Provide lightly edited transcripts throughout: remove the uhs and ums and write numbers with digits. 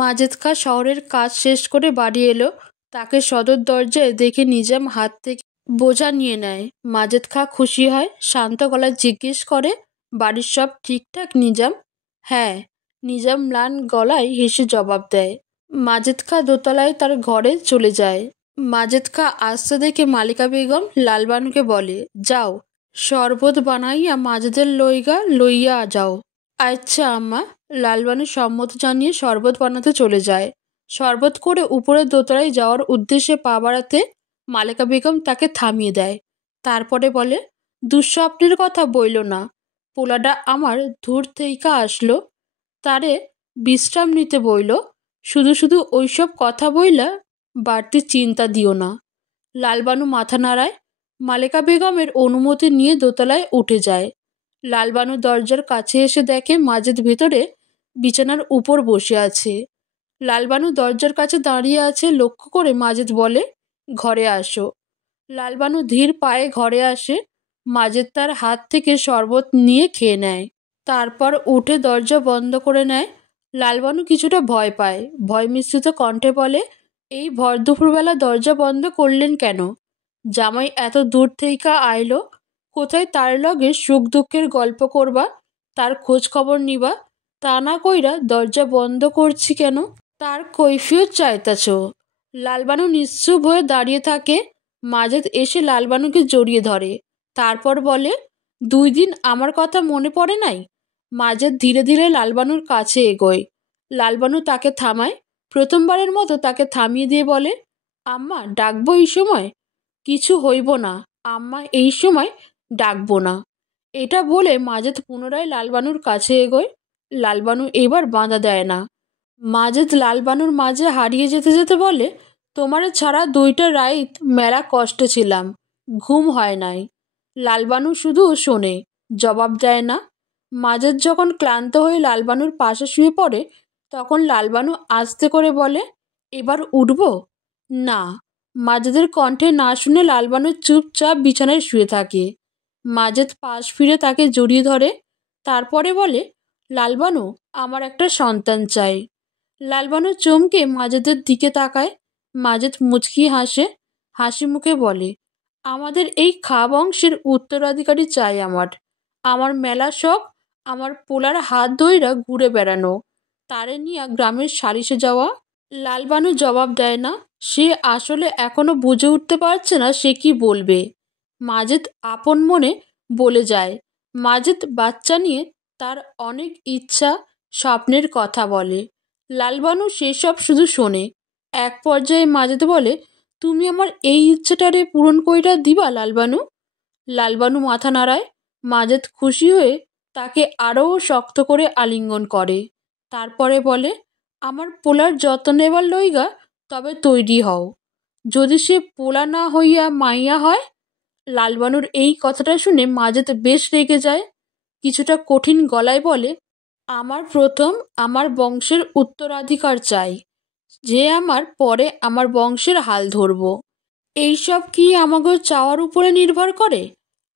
মাজেদ খাঁ শহরের কাজ শেষ করে বাড়ি এলো। তাকে সদর দরজায় দেখে নিজাম হাত থেকে বোঝা নিয়ে নেয়। মাজেদ খাঁ খুশি হয়, শান্ত গলায় জিজ্ঞেস করে, বাড়ির সব ঠিকঠাক নিজাম? হ্যাঁ, নিজাম ম্লান গলায় হেসে জবাব দেয়। মাজেদ খাঁ দোতলায় তার ঘরে চলে যায়। মাজেদ খাঁ আসতে দেখে মালিকা বেগম লালবানুকে বলে, যাও, শরবত বানাইয়া মাজেদের লইয়া যাও। আচ্ছা আম্মা। লালবানু সম্মত জানিয়ে শরবত বানাতে চলে যায়। শরবত করে উপরে দোতলায় যাওয়ার উদ্দেশ্যে পা বাড়াতে মালিকা বেগম তাকে থামিয়ে দেয়। তারপরে বলে, দুঃস্বপ্নের কথা বইল না। পোলাটা আমার দূর থেইকা আসলো, তারে বিশ্রাম নিতে বইল। শুধু শুধু ওইসব কথা বইলা বাড়তি চিন্তা দিও না। লালবানু মাথা নাড়ায়। মালিকা বেগমের অনুমতি নিয়ে দোতলায় উঠে যায়। লালবানু দরজার কাছে এসে দেখে মাজেদ ভেতরে বিছানার উপর বসে আছে। লালবানু দরজার কাছে দাঁড়িয়ে আছে লক্ষ্য করে মাজেদ বলে, ঘরে আসো। লালবানু ধীর পায়ে ঘরে আসে। মাজেদ তার হাত থেকে শরবত নিয়ে খেয়ে নেয়। তারপর উঠে দরজা বন্ধ করে নেয়। লালবানু কিছুটা ভয় পায়। ভয় মিশ্রিত কণ্ঠে বলে, এই ভর দুপুরবেলা দরজা বন্ধ করলেন কেন? জামাই এত দূর থেইকা আইলো, কোথায় তার লগে সুখ দুঃখের গল্প করবা, তার খোঁজ খবর নিবা, তা না কইরা দরজা বন্ধ করছি কেন? তার কৈফিয়ত চাইতাছ। লালবানু নিশ্চুপ হয়ে দাঁড়িয়ে থাকে। মাজেদ এসে লালবানুকে জড়িয়ে ধরে। তারপর বলে, 2 দিন আমার কথা মনে পড়ে নাই? মাজেদ ধীরে ধীরে লালবানুর কাছে এগোয়। লালবানু তাকে থামায়। প্রথমবারের মতো তাকে থামিয়ে দিয়ে বলে, আম্মা ডাকবো এই সময়? কিছু হইব না আম্মা, এই সময় ডাকবো না। এটা বলে মাজেদ পুনরায় লালবানুর কাছে এগোয়। লালবানু এবার বাঁধা দেয় না। মাজেদ লালবানুর মাঝে হারিয়ে যেতে যেতে বলে, তোমারে ছাড়া 2টা রাইত মেলা কষ্টে ছিলাম, ঘুম হয় নাই। লালবানু শুধু শোনে, জবাব দেয় না। মাজেদ যখন ক্লান্ত হয়ে লালবানুর পাশে শুয়ে পড়ে, তখন লালবানু আস্তে করে বলে, এবার উঠব? না। মাজেদের কণ্ঠে না শুনে লালবানু চুপচাপ বিছানায় শুয়ে থাকে। মাজেদ পাশ ফিরে তাকে জড়িয়ে ধরে। তারপরে বলে, লালবানু, আমার একটা সন্তান চাই। লালবানু চমকে মাজেদের দিকে তাকায়। মাজেদ মুচকি হাসে। হাসি মুখে বলে, আমাদের এই খাঁ বংশের উত্তরাধিকারী চাই আমার মেলা শখ, আমার পোলার হাত ধইরা ঘুরে বেড়ানো, তারে নিয়ে গ্রামের সালিশে যাওয়া। লালবানু জবাব দেয় না। সে আসলে এখনো বুঝে উঠতে পারছে না সে কি বলবে। মাজেদ আপন মনে বলে যায়। মাজেদ বাচ্চা নিয়ে তার অনেক ইচ্ছা, স্বপ্নের কথা বলে। লালবানু সেসব শুধু শোনে। এক পর্যায়ে মাজেদ বলে, তুমি আমার এই ইচ্ছাটারে পূরণ কইরা দিবা লালবানু? লালবানু মাথা নাড়ায়। মাজেদ খুশি হয়ে তাকে আরও শক্ত করে আলিঙ্গন করে। তারপরে বলে, আমার পোলার যত্ন নেবার লইগা তবে তৈরি হও। যদি সে পোলা না হইয়া মাইয়া হয়? লালবানুর এই কথাটা শুনে মাজেদ বেশ রেগে যায়। কিছুটা কঠিন গলায় বলে, আমার প্রথম আমার বংশের উত্তরাধিকার চাই, যে আমার পরে আমার বংশের হাল ধরব। এইসব কি আমাকে চাওয়ার উপরে নির্ভর করে?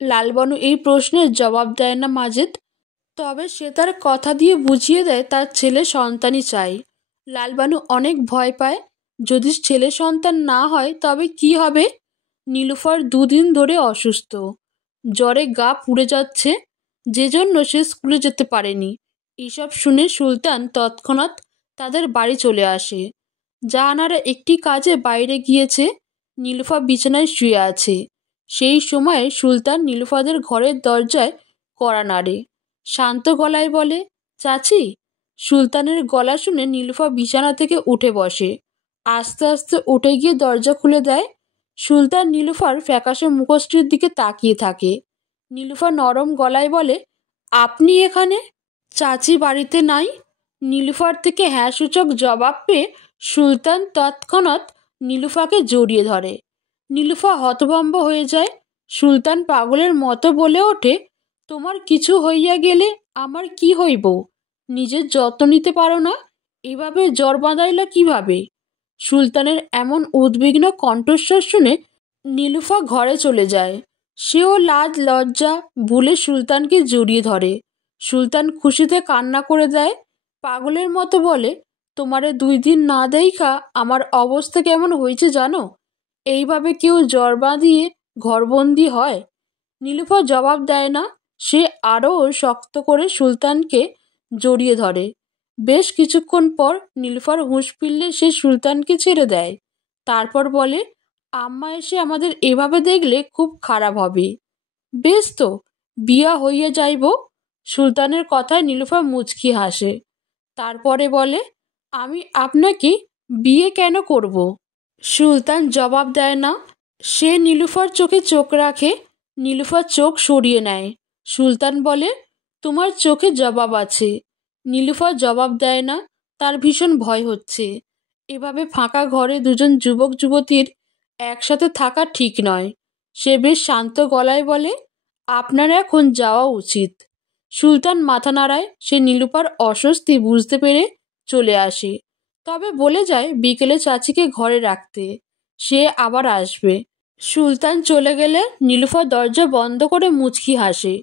লালবানু এই প্রশ্নের জবাব দেয় না মাজেদ। তবে সে তার কথা দিয়ে বুঝিয়ে দেয় তার ছেলে সন্তানই চাই। লালবানু অনেক ভয় পায়। যদি ছেলে সন্তান না হয় তবে কি হবে? নীলুফার 2 দিন ধরে অসুস্থ, জ্বরে গা পুড়ে যাচ্ছে, যে জন্য সে স্কুলে যেতে পারেনি। এসব শুনে সুলতান তৎক্ষণাৎ তাদের বাড়ি চলে আসে। জাহানারা একটি কাজে বাইরে গিয়েছে। নীলুফা বিছানায় শুয়ে আছে। সেই সময়ে সুলতান নীলুফাদের ঘরের দরজায় কড়া নাড়ে। শান্ত গলায় বলে, চাচি। সুলতানের গলা শুনে নীলুফা বিছানা থেকে উঠে বসে। আস্তে আস্তে উঠে গিয়ে দরজা খুলে দেয়। সুলতান নীলুফার ফ্যাকাশে মুখশ্রীর দিকে তাকিয়ে থাকে। নীলুফা নরম গলায় বলে, আপনি এখানে? চাচি বাড়িতে নাই। নীলুফার থেকে হ্যাঁ সূচক জবাব পেয়ে সুলতান তৎক্ষণাৎ নীলুফাকে জড়িয়ে ধরে। নীলুফা হতভম্ব হয়ে যায়। সুলতান পাগলের মতো বলে ওঠে, তোমার কিছু হইয়া গেলে আমার কি হইব? নিজের যত্ন নিতে পারো না, এভাবে জ্বর বাঁধাইলা কিভাবে? সুলতানের এমন উদ্বিগ্ন কণ্ঠস্বর শুনে নীলুফা ঘরে চলে যায়। সেও লাজ লজ্জা ভুলে সুলতানকে জড়িয়ে ধরে। সুলতান খুশিতে কান্না করে দেয়। পাগলের মতো বলে, তোমারে 2 দিন না দেইখা আমার অবস্থা কেমন হয়েছে জানো? এইভাবে কেউ জ্বর বাঁধিয়ে ঘরবন্দি হয়? নীলুফার জবাব দেয় না। সে আরও শক্ত করে সুলতানকে জড়িয়ে ধরে। বেশ কিছুক্ষণ পর নীলুফার হুঁশ ফিরলে সে সুলতানকে ছেড়ে দেয়। তারপর বলে, আম্মা এসে আমাদের এভাবে দেখলে খুব খারাপ হবে। বেশ তো, বিয়া হইয়া যাইব। সুলতানের কথায় নীলুফা মুচকি হাসে। তারপরে বলে, আমি আপনাকে বিয়ে কেন করব? সুলতান জবাব দেয় না। সে নীলুফার চোখে চোখ রাখে। নীলুফার চোখ সরিয়ে নেয়। সুলতান বলে, তোমার চোখে জবাব আছে। নীলুফা জবাব দেয় না। তার ভীষণ ভয় হচ্ছে। এভাবে ফাঁকা ঘরে দুজন যুবক যুবতীর একসাথে থাকা ঠিক নয়। সে বেশ শান্ত গলায় বলে, আপনার এখন যাওয়া উচিত। সুলতান মাথা নাড়ায়। সে নীলুফার অস্বস্তি বুঝতে পেরে চলে আসে, তবে বলে যায় বিকেলে চাচিকে ঘরে রাখতে, সে আবার আসবে। সুলতান চলে গেলে নীলুফা দরজা বন্ধ করে মুচকি হাসে।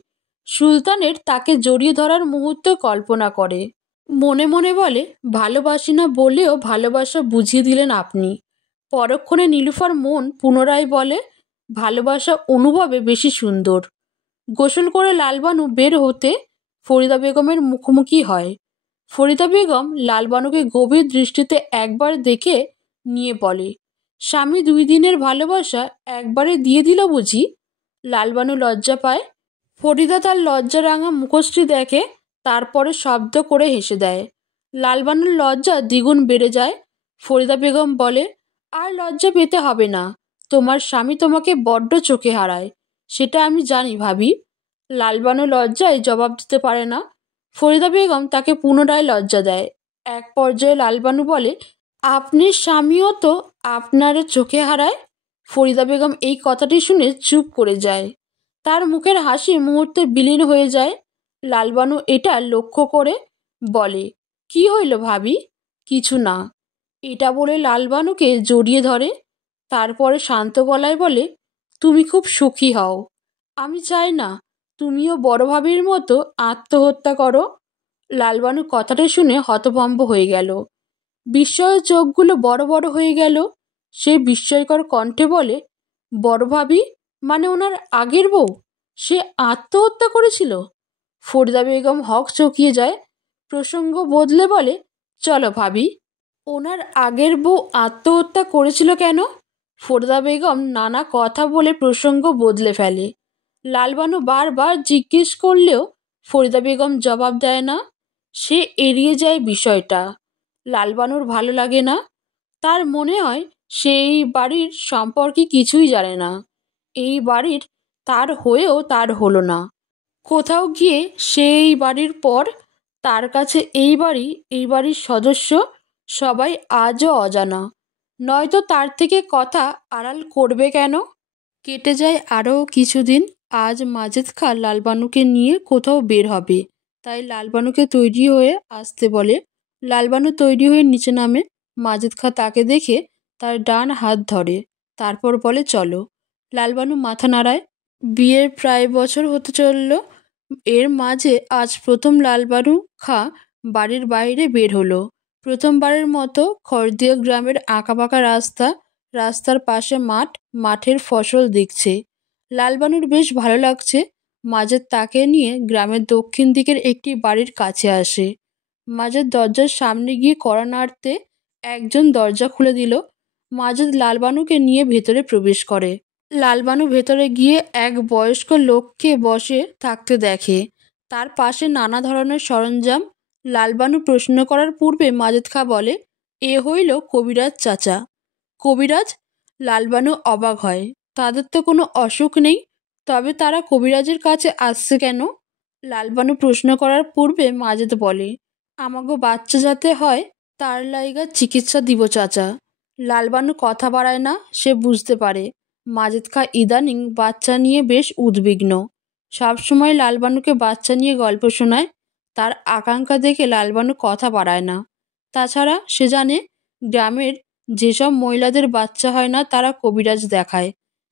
সুলতানের তাকে জড়িয়ে ধরার মুহূর্ত কল্পনা করে। মনে মনে বলে, ভালোবাসি না বলেও ভালোবাসা বুঝিয়ে দিলেন আপনি। পরক্ষণে নীলুফার মন পুনরায় বলে, ভালোবাসা অনুভবে বেশি সুন্দর। গোসল করে লালবানু বের হতে ফরিদা বেগমের মুখোমুখি হয়। ফরিদা বেগম লালবানুকে গভীর দৃষ্টিতে একবার দেখে নিয়ে বলে, স্বামী 2 দিনের ভালোবাসা একবারে দিয়ে দিল বুঝি? লালবানু লজ্জা পায়। ফরিদা তার লজ্জা রাঙা মুখশ্রী দেখে, তারপরে শব্দ করে হেসে দেয়। লালবানুর লজ্জা দ্বিগুণ বেড়ে যায়। ফরিদা বেগম বলে, আর লজ্জা পেতে হবে না। তোমার স্বামী তোমাকে বড্ড চোখে হারায়, সেটা আমি জানি ভাবি। লালবানু লজ্জায় জবাব দিতে পারে না। ফরিদা বেগম তাকে পুনরায় লজ্জা দেয়। এক পর্যায়ে লালবানু বলে, আপনি স্বামীও তো আপনার চোখে হারায়? ফরিদা বেগম এই কথাটি শুনে চুপ করে যায়। তার মুখের হাসি মুহূর্তে বিলীন হয়ে যায়। লালবানু এটা লক্ষ্য করে বলে, কি হইল ভাবি? কিছু না। এটা বলে লালবানুকে জড়িয়ে ধরে। তারপরে শান্ত গলায় বলে, তুমি খুব সুখী হও। আমি চাই না তুমিও বড় ভাবির মতো আত্মহত্যা করো। লালবানু কথাটা শুনে হতভম্ব হয়ে গেল। বিস্ময়ের চোখগুলো বড় বড় হয়ে গেল। সে বিস্ময়কর কণ্ঠে বলে, বড় ভাবি মানে ওনার আগের বউ? সে আত্মহত্যা করেছিল? ফরিদা বেগম হক চকিয়ে যায়। প্রসঙ্গ বদলে বলে, চলো ভাবি। ওনার আগের বউ আত্মহত্যা করেছিল কেন? ফরিদা বেগম নানা কথা বলে প্রসঙ্গ বদলে ফেলে। লালবানু বারবার জিজ্ঞেস করলেও ফরিদা বেগম জবাব দেয় না। সে এড়িয়ে যায় বিষয়টা। লালবানুর ভালো লাগে না। তার মনে হয় সে এই বাড়ির সম্পর্কে কিছুই জানে না। এই বাড়ির তার হয়েও তার হলো না। কোথাও গিয়ে সে এই বাড়ির পর, তার কাছে এই বাড়ির সদস্য সবাই আজও অজানা। নয়তো তার থেকে কথা আড়াল করবে কেন? কেটে যায় আরও কিছুদিন। আজ মাজেদ খা লালবানুকে নিয়ে কোথাও বের হবে, তাই লালবানুকে তৈরি হয়ে আসতে বলে। লালবানু তৈরি হয়ে নিচে নামে। মাজেদ খা তাকে দেখে তার ডান হাত ধরে, তারপর বলে, চলো। লালবানু মাথা নাড়ায়। বিয়ের প্রায় বছর হতে চলল। এর মাঝে আজ প্রথম লালবানু খা বাড়ির বাইরে বের হলো। প্রথমবারের মতো খড়দিয়া গ্রামের আঁকাবাঁকা রাস্তা, রাস্তার পাশে মাঠ, মাঠের ফসল দেখছে। লালবানুর বেশ ভালো লাগছে। মাজেদ তাকে নিয়ে গ্রামের দক্ষিণ দিকের একটি বাড়ির কাছে আসে। মাজেদ দরজার সামনে গিয়ে কড়া নাড়তে একজন দরজা খুলে দিল। মাজেদ লালবানুকে নিয়ে ভেতরে প্রবেশ করে। লালবানু ভেতরে গিয়ে এক বয়স্ক লোককে বসে থাকতে দেখে। তার পাশে নানা ধরনের সরঞ্জাম। লালবানু প্রশ্ন করার পূর্বে মাজেদ খা বলে, এ হইল কবিরাজ চাচা। কবিরাজ? লালবানু অবাক হয়। তাদের তো কোনো অসুখ নেই, তবে তারা কবিরাজের কাছে আসছে কেন? লালবানু প্রশ্ন করার পূর্বে মাজেদ বলে, আমাগো বাচ্চা যাতে হয় তার লাইগা চিকিৎসা দিব চাচা। লালবানু কথা বাড়ায় না। সে বুঝতে পারে মাজেদ খা ইদানিং বাচ্চা নিয়ে বেশ উদ্বিগ্ন। সবসময় লালবানুকে বাচ্চা নিয়ে গল্প শোনায়। তার আকাঙ্ক্ষা দেখে লালবানু কথা বাড়ায় না। তাছাড়া সে জানে গ্রামের যেসব মহিলাদের বাচ্চা হয় না তারা কবিরাজ দেখায়,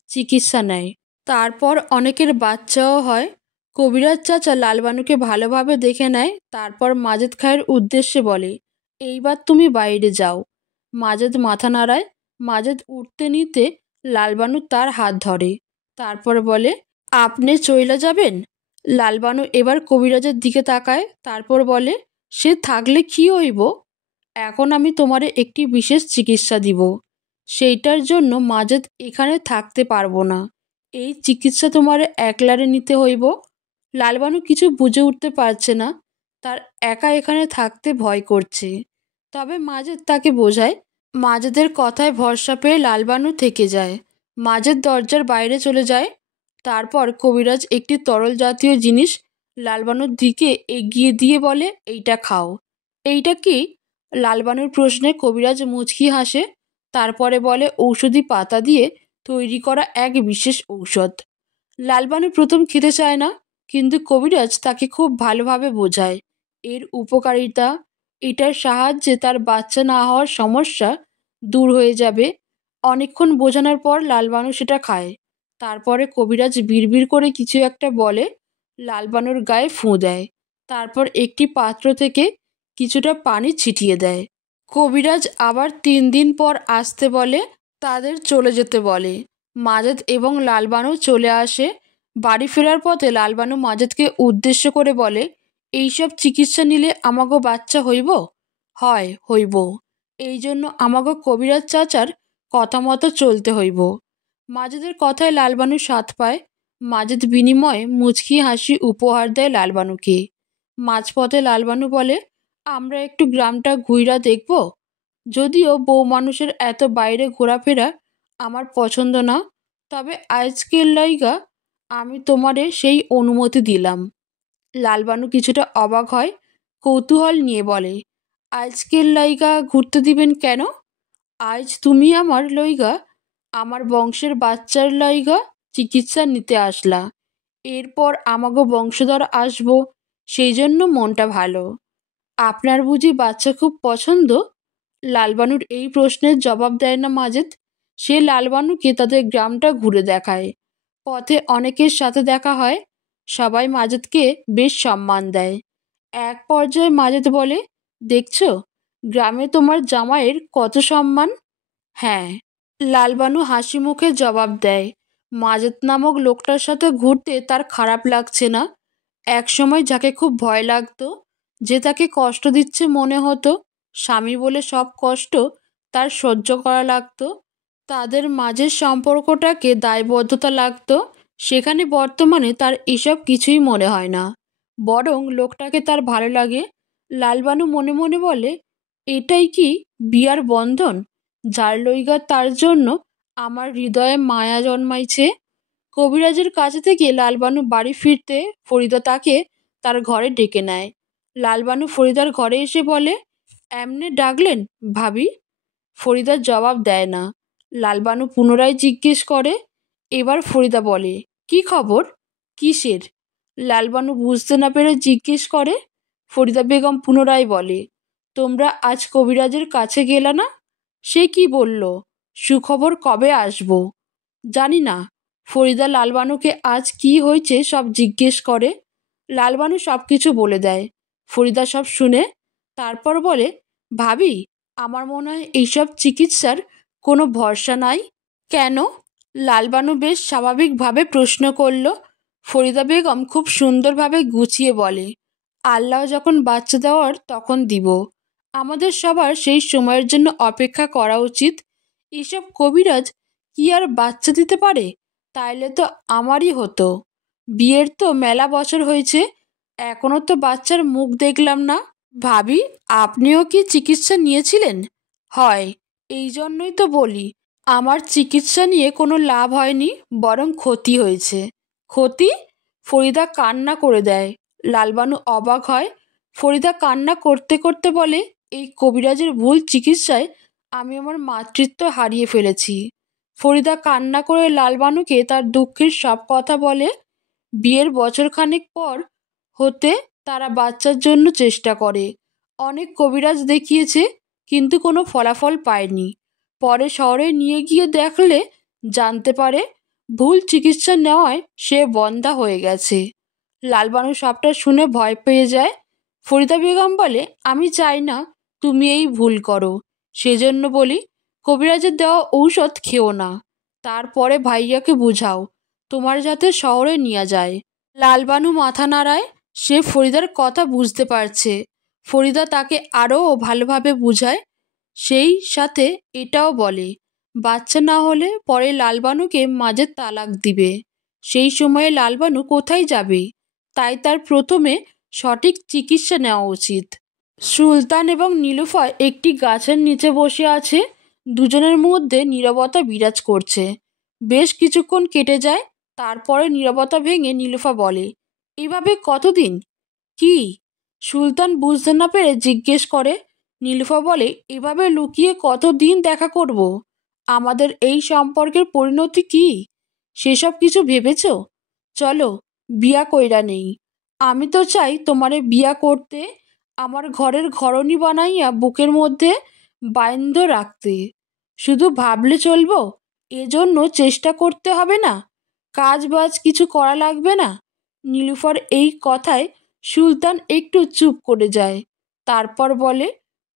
চিকিৎসা নেয়, তারপর অনেকের বাচ্চাও হয়। কবিরাজ চাচা লালবানুকে ভালোভাবে দেখে নেয়, তারপর মাজেদ খায়ের উদ্দেশ্যে বলে, এইবার তুমি বাইরে যাও। মাজেদ মাথা নাড়ায়। মাজেদ উঠতে নিতে লালবানু তার হাত ধরে, তারপর বলে, আপনি চইলা যাবেন? লালবানু এবার কবিরাজের দিকে তাকায়, তারপর বলে, সে থাকলে কি হইব? এখন আমি তোমারে একটি বিশেষ চিকিৎসা দিব। সেইটার জন্য মাজেদ এখানে থাকতে পারবো না। এই চিকিৎসা তোমারে একলারে নিতে হইব। লালবানু কিছু বুঝে উঠতে পারছে না, তার একা এখানে থাকতে ভয় করছে। তবে মাজেদ তাকে বোঝায়। মাজেদের কথায় ভরসা পেয়ে লালবানু থেকে যায়। মাজেদ দরজার বাইরে চলে যায়। তারপর কবিরাজ একটি তরল জাতীয় জিনিস লালবানুর দিকে এগিয়ে দিয়ে বলে, এইটা খাও। এইটা কি? লালবানুর প্রশ্নে কবিরাজ মুচকি হাসে, তারপরে বলে, ঔষধি পাতা দিয়ে তৈরি করা এক বিশেষ ঔষধ। লালবানু প্রথম খেতে চায় না, কিন্তু কবিরাজ তাকে খুব ভালোভাবে বোঝায় এর উপকারিতা। এটার সাহায্যে তার বাচ্চা না হওয়ার সমস্যা দূর হয়ে যাবে। অনেকক্ষণ বোঝানোর পর লালবানু সেটা খায়। তারপরে কবিরাজ বিড়বিড় করে কিছু একটা বলে, লালবানুর গায়ে ফুঁ দেয়। তারপর একটি পাত্র থেকে কিছুটা পানি ছিটিয়ে দেয়। কবিরাজ আবার 3 দিন পর আসতে বলে, তাদের চলে যেতে বলে। মাজেদ এবং লালবানু চলে আসে। বাড়ি ফেরার পথে লালবানু মাজেদকে উদ্দেশ্য করে বলে, এইসব চিকিৎসা নিলে আমাগো বাচ্চা হইব? হয়, হইব। এই জন্য আমাগো কবিরাজ চাচার কথা মতো চলতে হইব। মাজেদের কথায় লালবানু স্বাদ পায়। মাজেদ বিনিময়ে মুচকি হাসি উপহার দেয় লালবানুকে। মাঝপথে লালবানু বলে, আমরা একটু গ্রামটা ঘুইরা দেখব। যদিও বউ মানুষের এত বাইরে ঘোরাফেরা আমার পছন্দ না, তবে আজকের লাইগা আমি তোমারে সেই অনুমতি দিলাম। লালবানু কিছুটা অবাক হয়, কৌতূহল নিয়ে বলে, আজকের লাইগা ঘুরতে দিবেন কেন? আজ তুমি আমার লইগা আমার বংশের বাচ্চার লাইগা চিকিৎসা নিতে আসলা। এরপর আমাগো বংশধর আসবো, সেই জন্য মনটা ভালো। আপনার বুঝি বাচ্চা খুব পছন্দ? লালবানুর এই প্রশ্নের জবাব দেয় না মাজেদ। সে লালবানুকে তাদের গ্রামটা ঘুরে দেখায়। পথে অনেকের সাথে দেখা হয়। সবাই মাজেদকে বেশ সম্মান দেয়। এক পর্যায়ে মাজেদ বলে, দেখছো গ্রামে তোমার জামাইয়ের কত সম্মান? হ্যাঁ, লালবানু হাসি মুখে জবাব দেয়। মাজেদ নামক লোকটার সাথে ঘুরতে তার খারাপ লাগছে না। একসময় যাকে খুব ভয় লাগতো, যে তাকে কষ্ট দিচ্ছে মনে হতো, স্বামী বলে সব কষ্ট তার সহ্য করা লাগতো, তাদের মাঝের সম্পর্কটাকে দায়বদ্ধতা লাগতো, সেখানে বর্তমানে তার এসব কিছুই মনে হয় না। বরং লোকটাকে তার ভালো লাগে। লালবানু মনে মনে বলে, এটাই কি বিয়ার বন্ধন, যার লইগা তার জন্য আমার হৃদয়ে মায়া জন্মাইছে? কবিরাজের কাছে থেকে লালবানু বাড়ি ফিরতে ফরিদা তাকে তার ঘরে ডেকে নেয়। লালবানু ফরিদার ঘরে এসে বলে, এমনে ডাকলেন ভাবি? ফরিদার জবাব দেয় না। লালবানু পুনরায় জিজ্ঞেস করে। এবার ফরিদা বলে, কি খবর? কিসের? লালবানু বুঝতে না পেরে জিজ্ঞেস করে। ফরিদা বেগম পুনরায় বলে, তোমরা আজ কবিরাজের কাছে গেলা না? সে কি বলল? সুখবর কবে আসবো? জানি না। ফরিদা লালবানুকে আজ কি হয়েছে সব জিজ্ঞেস করে। লালবানু সব কিছু বলে দেয়। ফরিদা সব শুনে। তারপর বলে, ভাবি, আমার মনে হয় এইসব চিকিৎসার কোনো ভরসা নাই। কেন? লালবানু বেশ স্বাভাবিকভাবে প্রশ্ন করল। ফরিদা বেগম খুব সুন্দরভাবে গুছিয়ে বলে, আল্লাহ যখন বাচ্চা দেওয়ার তখন দিব। আমাদের সবার সেই সময়ের জন্য অপেক্ষা করা উচিত। এসব কবিরাজ কি আর বাচ্চা দিতে পারে? তাইলে তো আমারই হতো। বিয়ের তো মেলা বছর হয়েছে, এখনো তো বাচ্চার মুখ দেখলাম না। ভাবি, আপনিও কি চিকিৎসা নিয়েছিলেন? হয়, এই জন্যই তো বলি, আমার চিকিৎসা নিয়ে কোনো লাভ হয়নি, বরং ক্ষতি হয়েছে। ক্ষতি? ফরিদা কান্না করে দেয়। লালবানু অবাক হয়। ফরিদা কান্না করতে করতে বলে, এই কবিরাজের ভুল চিকিৎসায় আমি আমার মাতৃত্ব হারিয়ে ফেলেছি। ফরিদা কান্না করে লালবানুকে তার দুঃখের সব কথা বলে। বিয়ের বছরখানেক পর হতে তারা বাচ্চার জন্য চেষ্টা করে। অনেক কবিরাজ দেখিয়েছে, কিন্তু কোনো ফলাফল পায়নি। পরে শহরে নিয়ে গিয়ে দেখলে জানতে পারে ভুল চিকিৎসা নেওয়ায় সে বন্ধ্যা হয়ে গেছে। লালবানু সবটা শুনে ভয় পেয়ে যায়। ফরিদা বেগম বলে, আমি চাই না তুমি এই ভুল করো। সেজন্য বলি, কবিরাজের দেওয়া ঔষধ খেও না। তারপরে ভাইয়াকে বুঝাও তোমার যাতে শহরে নিয়ে যায়। লালবানু মাথা নাড়ায়। সে ফরিদার কথা বুঝতে পারছে। ফরিদা তাকে আরও ভালোভাবে বুঝায়। সেই সাথে এটাও বলে, বাচ্চা না হলে পরে লালবানুকে মাঝে তালাক দিবে। সেই সময়ে লালবানু কোথায় যাবে? তাই তার প্রথমে সঠিক চিকিৎসা নেওয়া উচিত। সুলতান এবং নীলুফার একটি গাছের নিচে বসে আছে। দুজনের মধ্যে নীরবতা বিরাজ করছে। বেশ কিছুক্ষণ কেটে যায়। তারপরে নীরবতা ভেঙে নীলুফা বলে, এভাবে কতদিন? কি? সুলতান বুঝতে না পেরে জিজ্ঞেস করে। নীলুফা বলে, এভাবে লুকিয়ে কতদিন দেখা করব? আমাদের এই সম্পর্কের পরিণতি কি সেসব কিছু ভেবেছ? চলো বিয়া কইরা নেই। আমি তো চাই তোমারে বিয়া করতে, আমার ঘরের ঘরণী বানাইয়া বুকের মধ্যে বাইন্ধ রাখতে। শুধু ভাবলে চলবো? এজন্য চেষ্টা করতে হবে না? কাজ বাজ কিছু করা লাগবে না? নীলুফার এই কথায় সুলতান একটু চুপ করে যায়। তারপর বলে,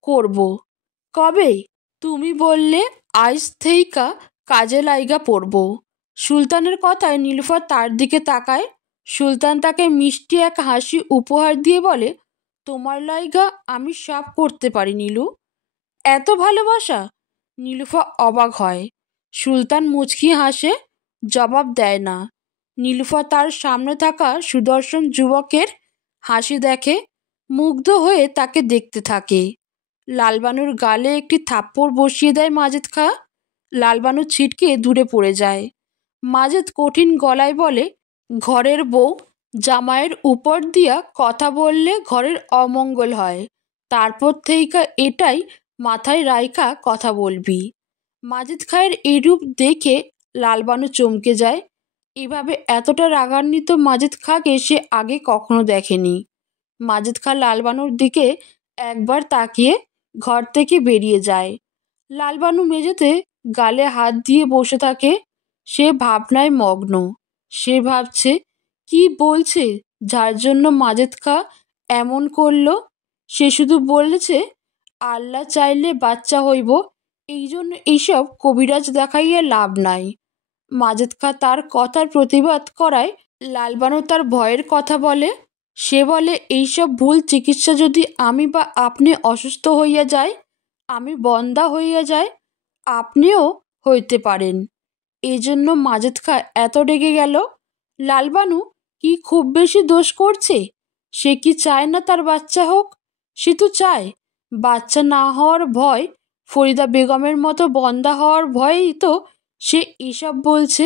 করব। কবে? তুমি বললে আজ থেইকা কাজে লাইগা পড়ব। সুলতানের কথায় নীলুফার তার দিকে তাকায়। সুলতান তাকে মিষ্টি এক হাসি উপহার দিয়ে বলে, তোমার লাইগা আমি সব করতে পারি নীলু। এত ভালোবাসা? নীলুফা অবাক হয়। সুলতান মুচকি হাসে, জবাব দেয় না। নীলুফা তার সামনে থাকা সুদর্শন যুবকের হাসি দেখে, মুগ্ধ হয়ে তাকে দেখতে থাকে। লালবানুর গালে একটি থাপ্পড় বসিয়ে দেয় মাজেদ খা। লালবানু ছিটকে দূরে পড়ে যায়। মাজেদ কঠিন গলায় বলে, ঘরের বউ জামাইয়ের উপর দিয়া কথা বললে ঘরের অমঙ্গল হয়। তারপর থেকে এটাই মাথায় রাইখা কথা বলবি। মাজেদ খায়ের এরূপ দেখে লালবানু চমকে যায়। এভাবে এতটা রাগান্বিত মাজেদ খাকে সে আগে কখনো দেখেনি। মাজেদ খা লালবানুর দিকে একবার তাকিয়ে ঘর থেকে বেরিয়ে যায়। লালবানু মেঝেতে গালে হাত দিয়ে বসে থাকে। সে ভাবনায় মগ্ন। সে ভাবছে, কি বলছে যার জন্য মাজেদ খা এমন করল? সে শুধু বলেছে আল্লাহ চাইলে বাচ্চা হইব, এই জন্য এইসব কবিরাজ দেখাইয়া লাভ নাই। মাজেদ খা তার কথার প্রতিবাদ করায় লালবানু তার ভয়ের কথা বলে। সে বলে, এইসব ভুল চিকিৎসা যদি আমি বা আপনি অসুস্থ হইয়া যায়, আমি বন্দা হইয়া যায়, আপনিও হইতে পারেন। এই জন্য মাজেদ খা এত রেগে গেল। লালবানু কি খুব বেশি দোষ করছে? সে কি চায় না তার বাচ্চা হোক? সে তো চায়। বাচ্চা না হওয়ার ভয়, ফরিদা বেগমের মতো বন্দা হওয়ার ভয়েই তো সে এসব বলছে।